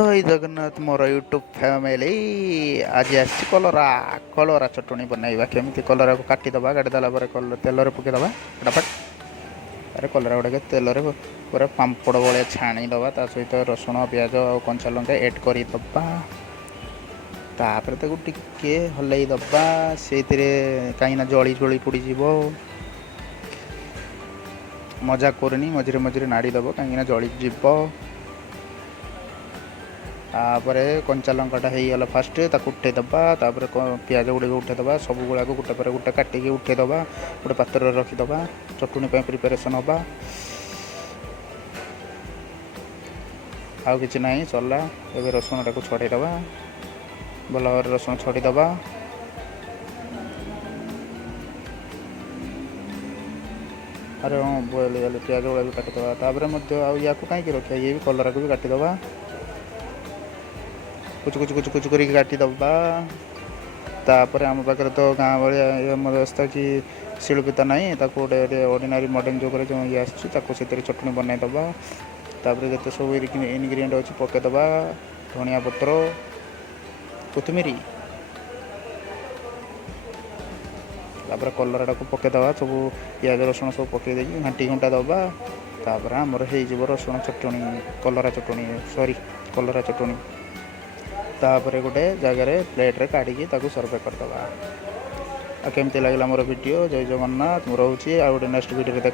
जय जगन्नाथ मोर YouTube family आज आसी कलरा चटणी बनवा केमी कलरा को काटिदबा काटिदेला तेल पकईदबा फटाफट अरे कलरा गुड़ा तेल पूरा पांपड़ भाया छाणीदबा ता सहित रसुण प्याज और कंचा लंका एड करदबा तापर टिके हलईदबा से कहीं जली जली पड़ज मजा करनी मझे मझे नाड़ीदब कहीं जली जीव तापरे कंचा लंकाटा होगला फास्ट उठेदबा तापर पियाज गुड़ उठेदबा सब गुड़ा गोटे पर गोटे काटिक उठेदबा गोटे पात्र रखीदबा चटुणी प्रिपेरेसन हवा आउ कि ना सरला ए रसुण टाक छड़ेदबा भल भाव रसुण छड़ीदबा अरे हाँ बोल पियाज गुड़ा भी काटिदबा तापर या कहीं रखा ये भी कलरा को भी काटिदबा कुछ कुछ कुछ कुछ कर काटिदबा तापर आम पाखे तो गाँ भाया व्यवस्था कि शिलपिता ना गोटे ऑर्डिनरी मॉडर्न जुगर जो ये आस चटनी बनईदबा तापर जिते सब इनग्रीडियंट अच्छी पकईदबा धनिया पत्र कोथिमीरी तापर कलरा टाक पकईदबा सब पियाज रसुण सब पकई घाटी घुंटा दबा तापर आमर हो रसुण चटनी कलरा चटनी सॉरी कलरा चटनी तापर गोटे जगार प्लेट्रे काढ़ी सर्वे करदबा। केमती लगे मोर वीडियो जय जगन्नाथ रोचे आ गोटे नेक्स्ट वीडियो देखा।